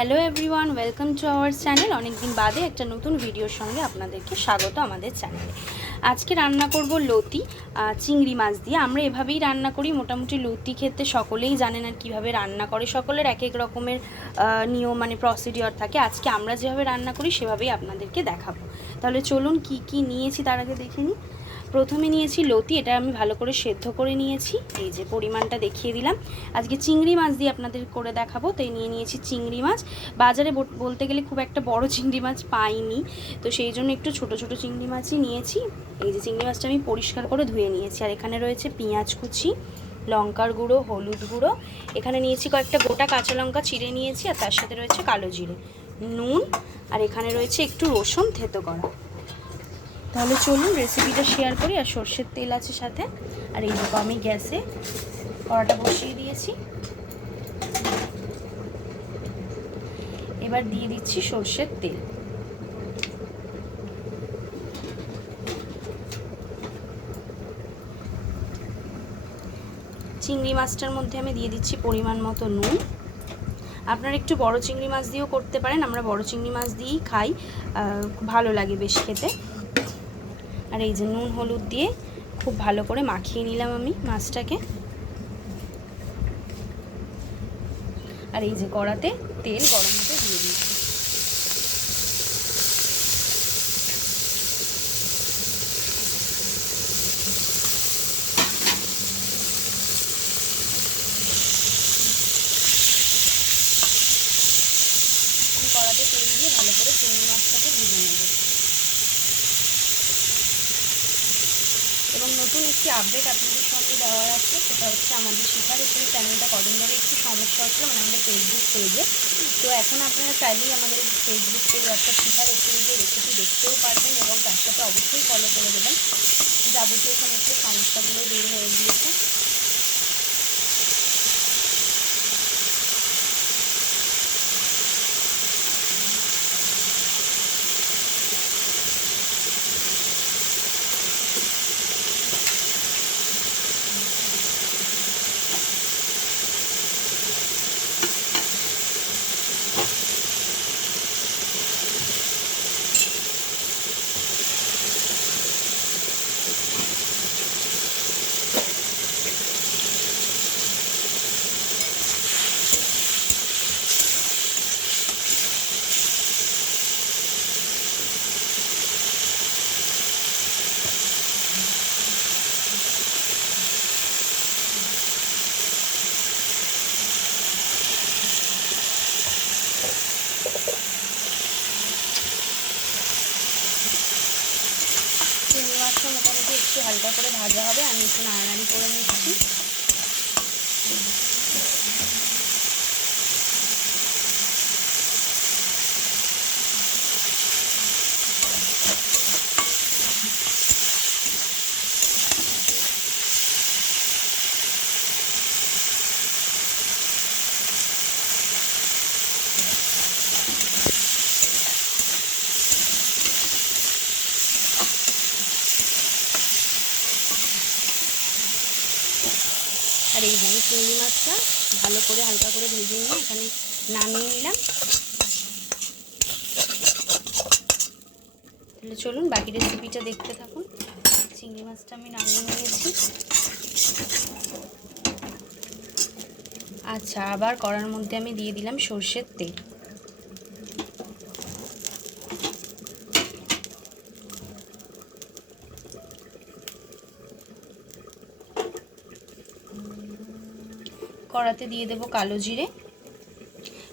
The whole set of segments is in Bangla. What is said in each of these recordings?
Hello everyone, welcome to our channel. অনেক দিন বাদে একটা নতুন ভিডিওর সঙ্গে আপনাদেরকে স্বাগত আমাদের চ্যানেলে। আজকে রান্না করব লতি চিংড়ি মাছ দিয়ে। আমরা এভাবেই রান্না করি। মোটামুটি লতি খেতে সকলেই জানেন আর কীভাবে রান্না করে। সকলের এক এক রকমের নিয়ম মানে প্রসিডিওর থাকে। আজকে আমরা যেভাবে রান্না করি সেভাবেই আপনাদেরকে দেখাবো। তাহলে চলুন কি কি নিয়েছি তার আগে দেখে নিই। প্রথমে নিয়েছি লতি, এটা আমি ভালো করে সেদ্ধ করে নিয়েছি। এই যে পরিমাণটা দেখিয়ে দিলাম। আজকে চিংড়ি মাছ দিয়ে আপনাদের করে দেখাবো, তাই নিয়েছি চিংড়ি মাছ। বাজারে বলতে গেলে খুব একটা বড় চিংড়ি মাছ পাইনি, তো সেই জন্য একটু ছোট ছোট চিংড়ি মাছই নিয়েছি। এই যে চিংড়ি মাছটা আমি পরিষ্কার করে ধুয়ে নিয়েছি। আর এখানে রয়েছে পেঁয়াজ কুচি, লঙ্কার গুঁড়ো, হলুদ গুঁড়ো। এখানে নিয়েছি কয়েকটা গোটা কাঁচা লঙ্কা চিড়ে নিয়েছি, আর তার সাথে রয়েছে কালো জিরে, নুন, আর এখানে রয়েছে একটু রসুন থেতো করা। তাহলে চলুন রেসিপিটা শেয়ার করি। আর সর্ষের তেল আছে সাথে। আর এই দেখো আমি গ্যাসে কড়াটা বসিয়ে দিয়েছি। এবার দিয়ে দিচ্ছি সর্ষের তেল। চিংড়ি মাছটার মধ্যে আমি দিয়ে দিচ্ছি পরিমাণ মতো নুন। আপনারা একটু বড় চিংড়ি মাছ দিয়েও করতে পারেন, আমরা বড় চিংড়ি মাছ দিয়েই খাই, ভালো লাগে বেশ খেতে। আর এই যে নুন হলুদ দিয়ে খুব ভালো করে মাখিয়ে নিলাম আমি মাছটাকে। আর এই যে কড়াতে তেল গরম হতে দিয়ে দিয়েছি। কড়াতে তেল দিয়ে ভালো করে চিংড়ি মাছটাকে ভেজে নেব। এবং নতুন একটি আপডেট আপনাদের সঙ্গে দেওয়ার আছে, সেটা হচ্ছে আমাদের শিখা রেসিপি চ্যানেলটা কদিন ধরে একটু সমস্যা হচ্ছিল, মানে আমাদের ফেসবুক পেজে। তো এখন আপনারা চাইলেই আমাদের ফেসবুক পেজে একটা শিখা রেসিপি দেখতেও পারবেন, এবং তার সাথে অবশ্যই ফলো করে দেবেন। যাবতীয় সমস্ত সমস্যাগুলো দূর হয়ে গিয়েছে। চিংড়ি মাছটা মোটামুটি একটু হালকা করে ভাজা হবে। আমি একটু নাড়ানাড়ি করে নিচ্ছি। আর এই যে আমি চিংড়ি মাছটা ভালো করে হালকা করে ভেজে নিয়ে এখানে নামিয়ে নিলাম। তাহলে চলুন বাকি রেসিপিটা দেখতে থাকুন। চিংড়ি মাছটা আমি নামিয়ে নিয়েছি। আচ্ছা, আবার কড়ার মধ্যে আমি দিয়ে দিলাম সর্ষের তেল। কড়াতে দিয়ে দেবো কালো জিরে।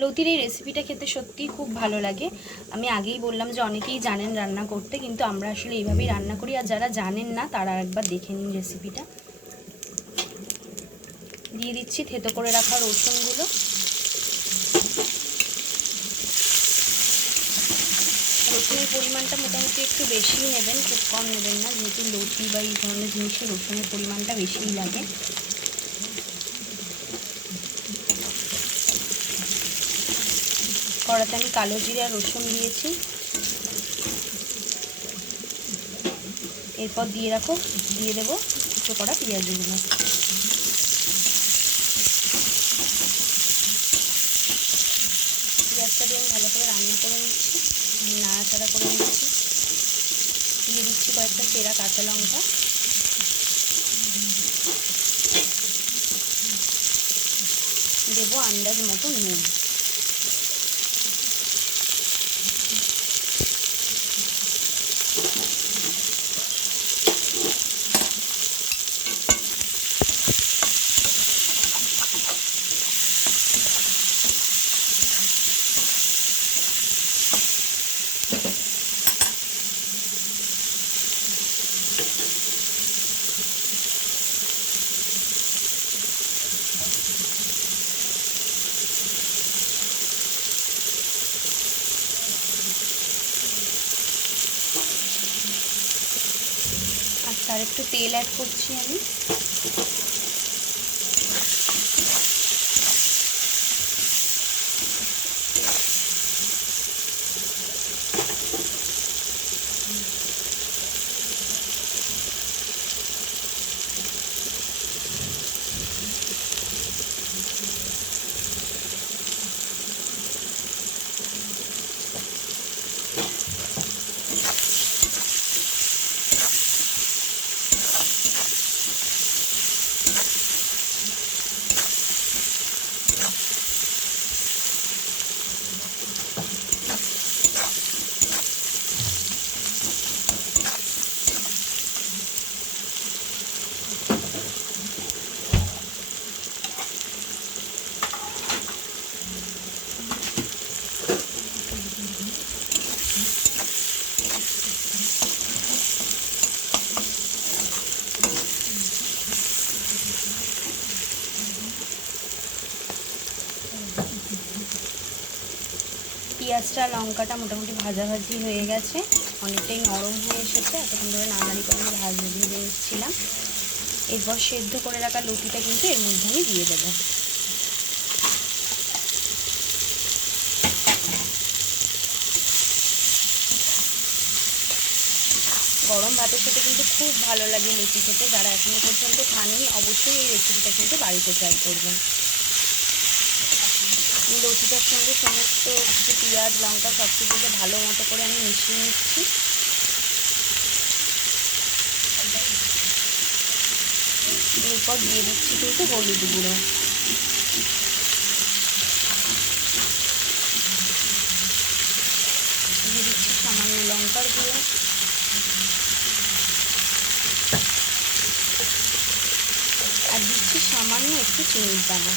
লতির এই রেসিপিটা খেতে সত্যিই খুব ভালো লাগে। আমি আগেই বললাম যে অনেকেই জানেন রান্না করতে, কিন্তু আমরা আসলে এইভাবেই রান্না করি। আর যারা জানেন না তারা একবার দেখে নিন রেসিপিটা। দিয়ে দিচ্ছি থেতো করে রাখা রসুনগুলো। রসুনের পরিমাণটা মোটামুটি একটু বেশিই নেবেন, খুব কম নেবেন না, যেহেতু লতি বা এই ধরনের জিনিসে রসুনের পরিমাণটা বেশিই লাগে। কড়াতে আমি কালো জিরে আর রসুন দিয়েছি। এরপর দিয়ে দেবো কুচো করা পেঁয়াজগুলো। পেঁয়াজটা দিয়ে আমি ভালো করে রান্না করে নিচ্ছি, নাড়াচাড়া করে নিচ্ছি। দিয়ে দিচ্ছি কয়েকটা চেরা কাঁচা লঙ্কা, দেবো আন্দাজ মতো নুন। আচ্ছা, আর একটু তেল অ্যাড করছি আমি। পেঁয়াজটা লঙ্কাটা মোটামুটি ভাজাভাজি হয়ে গেছে, অনেকটাই নরম হয়ে এসেছে। এতক্ষণ ধরে নাড়ানাড়ি করে আমি ভেজে নিচ্ছিলাম। এরপর সেদ্ধ করে রাখা লতিটা কিন্তু এর মধ্যে আমি দিয়ে দেবো। গরম ভাতের সাথে কিন্তু খুব ভালো লাগে লুচি খেতে। যারা এখনো পর্যন্ত খাননি অবশ্যই এই রেসিপিটা কিন্তু বাড়িতে ট্রাই করবেন। লুচিটার সঙ্গে সমস্ত কিছু পেঁয়াজ লঙ্কা সব কিছুকে ভালো মতো করে আমি মিশিয়ে নিচ্ছি। এরপর দিয়ে দিচ্ছি কিন্তু হলুদ গুঁড়ো, দিয়ে দিচ্ছি সামান্য লঙ্কার গুঁড়ো, আর দিচ্ছি সামান্য একটু চিনির দানা।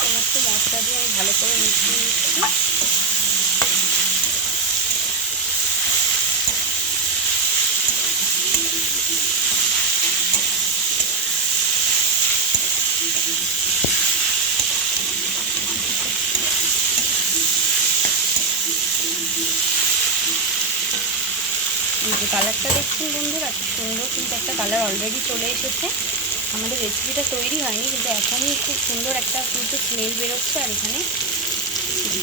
সমস্ত মশলা দিয়ে আমি ভালো করে মিশিয়ে নিচ্ছি। এই যে কালারটা দেখছেন বন্ধুরা, খুব সুন্দর কিন্তু একটা কালার অলরেডি চলে এসেছে। আমাদের রেসিপিটা তৈরি হয়নি কিন্তু এখনই খুব সুন্দর একটা কিন্তু স্মেল বেরোচ্ছে। আর এখানে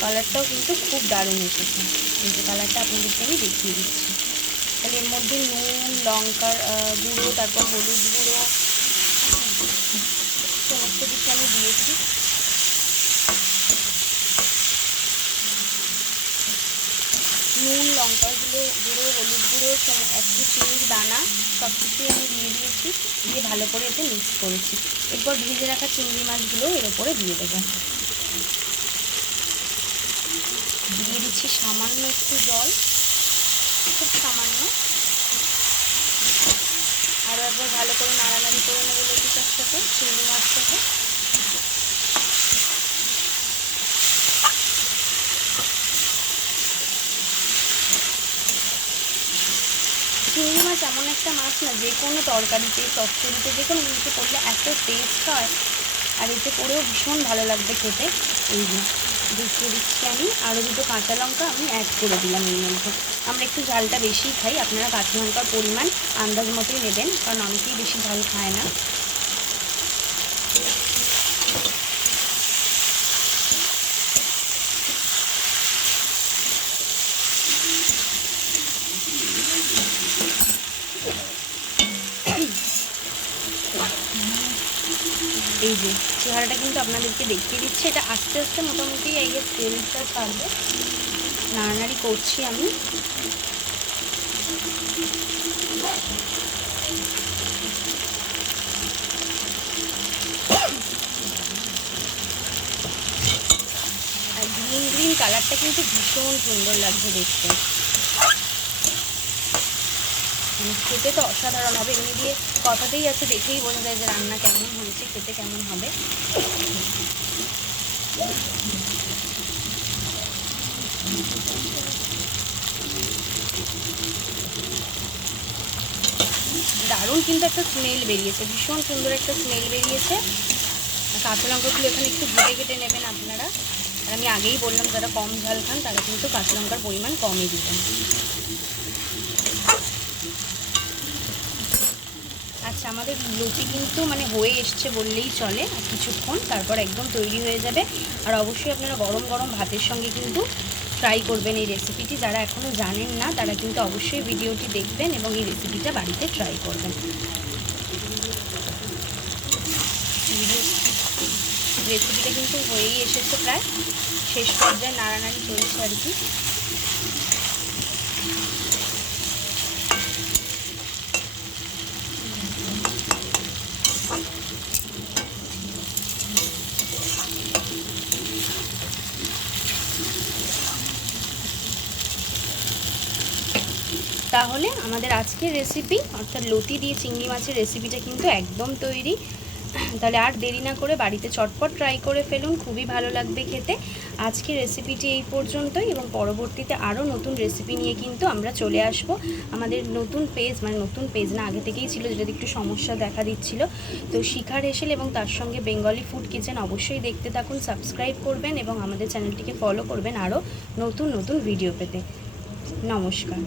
কালারটাও কিন্তু খুব দারুণ এসেছে। এই যে কালারটা আপনাদেরকে আমি দেখিয়ে দিচ্ছি। তাহলে এর মধ্যে নুন লঙ্কার গুঁড়ো, তারপর হলুদ গুঁড়ো সমস্ত কিছু আমি দিয়েছি। নুন লঙ্কার গুঁড়ো হলুদ গুঁড়ো একটু চিনির দানা সব কিছুই আমি দিয়ে দিয়েছি, দিয়ে ভালো করে এতে মিক্স করেছি। এরপর ভেজে রাখা চিংড়ি মাছগুলো এর ওপরে দিয়ে দেবো। দিয়ে দিচ্ছি সামান্য একটু জল, খুব সামান্য। আরও একবার ভালো করে নাড়ানাড়ি করে নেবো লতিটার সাথে চিংড়ি মাছটাকে। চিংড়ি মাছ এমন একটা মাছ না, যে কোনো তরকারিতে চচ্চড়িতে যে কোনো জিনিসে করলে এত টেস্ট হয়, আর এতে করেও ভীষণ ভালো লাগবে খেতে। এই যে দেখিয়ে দিচ্ছি আমি, আরও দুটো কাঁচা লঙ্কা আমি অ্যাড করে দিলাম এর মধ্যে। আমরা একটু ঝালটা বেশিই খাই, আপনারা কাঁচা লঙ্কার পরিমাণ আন্দাজ মতোই নেবেন, কারণ অনেকেই বেশি ঝাল খায় না। এই যে চেহারাটা কিন্তু আপনাদেরকে দেখিয়ে দিচ্ছে। এটা আস্তে আস্তে মোটামুটি এই যে তেলটা ছাড়বে, নাড়ানাড়ি করছি আমি। আর গ্রিন গ্রিন কালারটা কিন্তু ভীষণ সুন্দর লাগছে দেখতে, মানে খেতে তো অসাধারণ হবে। এমনি দিয়ে কথাতেই আছে, দেখেই বোঝা যায় যে রান্না কেমন হয়েছে, খেতে কেমন হবে। দারুণ কিন্তু একটা স্মেল বেরিয়েছে, ভীষণ সুন্দর একটা স্মেল বেরিয়েছে। কাঁচা লঙ্কাগুলো এখানে একটু ভেজে কেটে নেবেন আপনারা। আর আমি আগেই বললাম যারা কম ঝাল খান তারা কিন্তু কাঁচা লঙ্কার পরিমাণ কমই দিবেন। আচ্ছা, আমাদের লুচি কিন্তু মানে হয়ে এসছে বললেই চলে, আর কিছুক্ষণ তারপর একদম তৈরি হয়ে যাবে। আর অবশ্যই আপনারা গরম গরম ভাতের সঙ্গে কিন্তু ট্রাই করবেন এই রেসিপিটি। যারা এখনও জানেন না তারা কিন্তু অবশ্যই ভিডিওটি দেখবেন এবং এই রেসিপিটা বাড়িতে ট্রাই করবেন। রেসিপিটা কিন্তু হয়েই এসেছে, প্রায় শেষ পর্যায়ে নাড়ানাড়ি চলছে আর কি। তাহলে আমাদের আজকের রেসিপি অর্থাৎ লতি দিয়ে চিংড়ি মাছের রেসিপিটা কিন্তু একদম তৈরি। তাহলে আর দেরি না করে বাড়িতে চটপট ট্রাই করে ফেলুন, খুবই ভালো লাগবে খেতে। আজকের রেসিপিটি এই পর্যন্তই, এবং পরবর্তীতে আরও নতুন রেসিপি নিয়ে কিন্তু আমরা চলে আসব। আমাদের নতুন পেজ, মানে নতুন পেজ না, আগে থেকেই ছিল, যেটাতে একটু সমস্যা দেখা দিচ্ছিল। তো শিখার হেসেল এবং তার সঙ্গে বেঙ্গলি ফুড কিচেন অবশ্যই দেখতে থাকুন, সাবস্ক্রাইব করবেন এবং আমাদের চ্যানেলটিকে ফলো করবেন আরও নতুন নতুন ভিডিও পেতে। নমস্কার।